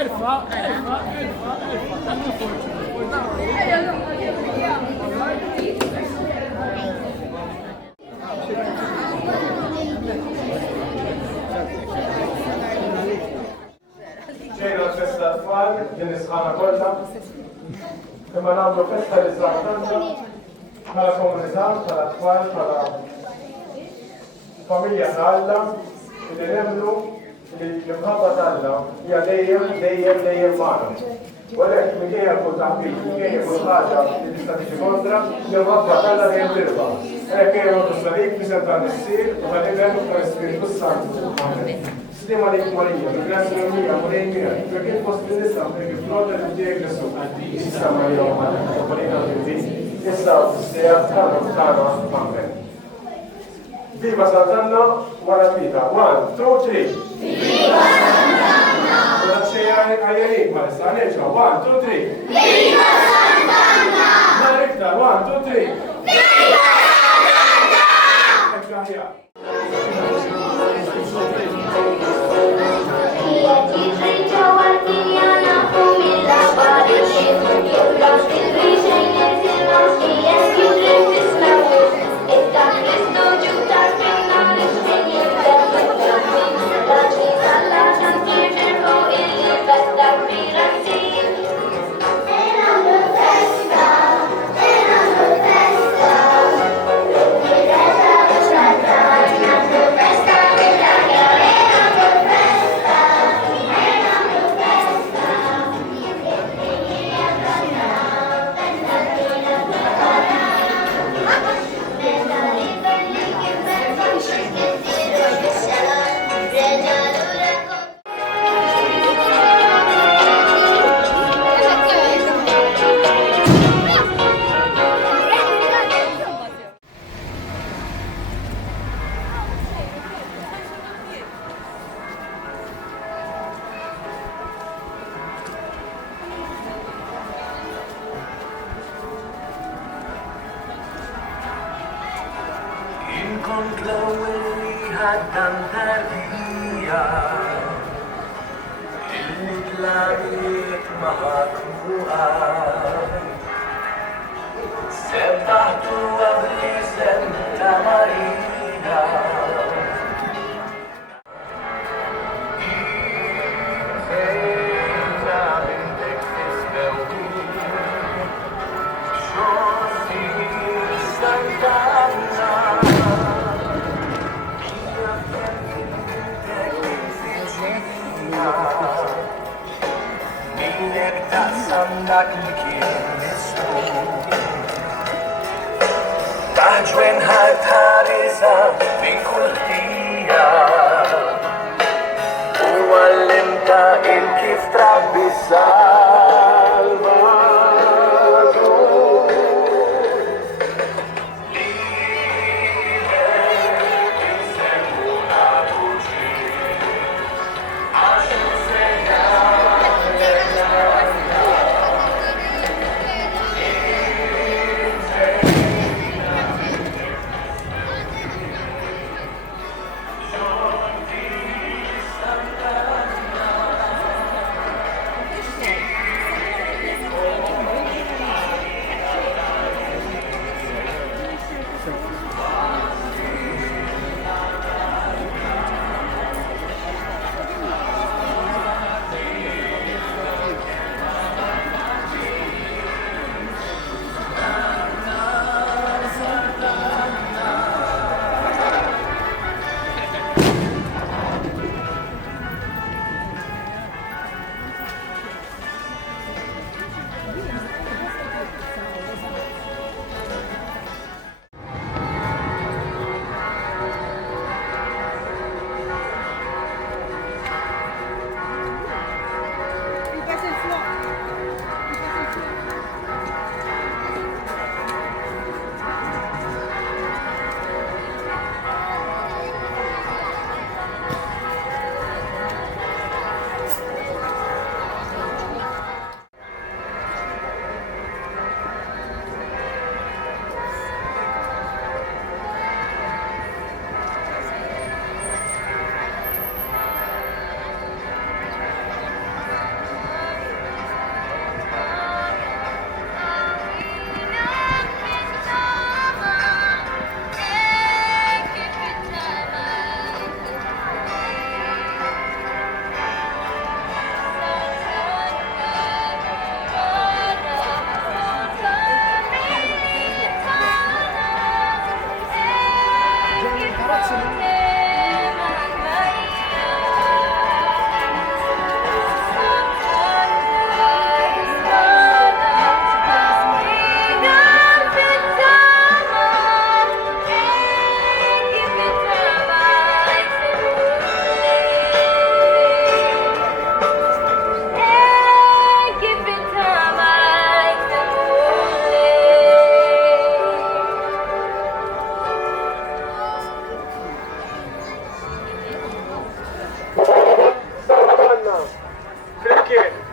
ارفع ارفع ارفع ġejna l-festa tfal, din is-sħana kollha, imma nagħmlu festa li żgħar bħala komunità, bħala tfal, bħala familja ta' Alla, li nemmnu li l-imħabba ta' Alla hija dejjem magħna. Walek minkejja kull taħbib, minkejja kull ħaġa li tista' tiġi kontra, l-imħabba ta' Alla dejjem tirba'. Hekk hija l-Sadik fisem ta' Nissir u ħalibek ta' Ispiritu Santu. Amen. Sistema li Marija, grazie a Maria, Maria, perché il posto di San, perché il fronte del Dio che sono, si sta Maria, Maria, e sta, se a Tano, amen. Viva Sant'Anna, buona vita. 1, 2, 3. Viva Sant'Anna! Buonasera ai Enigma, sta Necia, 1, 2, 3. Viva Sant'Anna! Marita, 1, 2, 3. Viva Sant'Anna! Ecco here. ġwenħal tarisa minn kull ħtija u għallimta il-kif trabbi Salvador.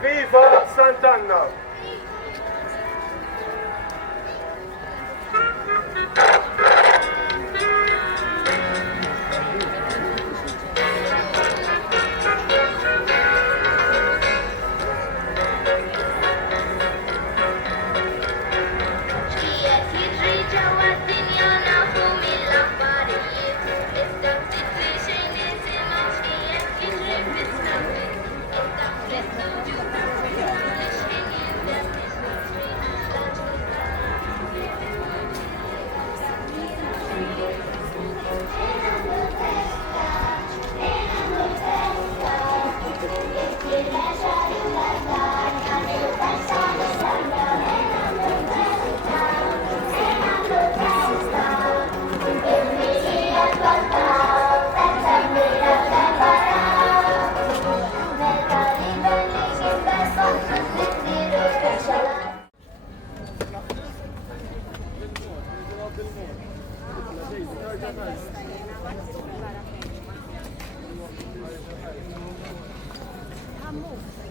Viva Sant'Anna! Move.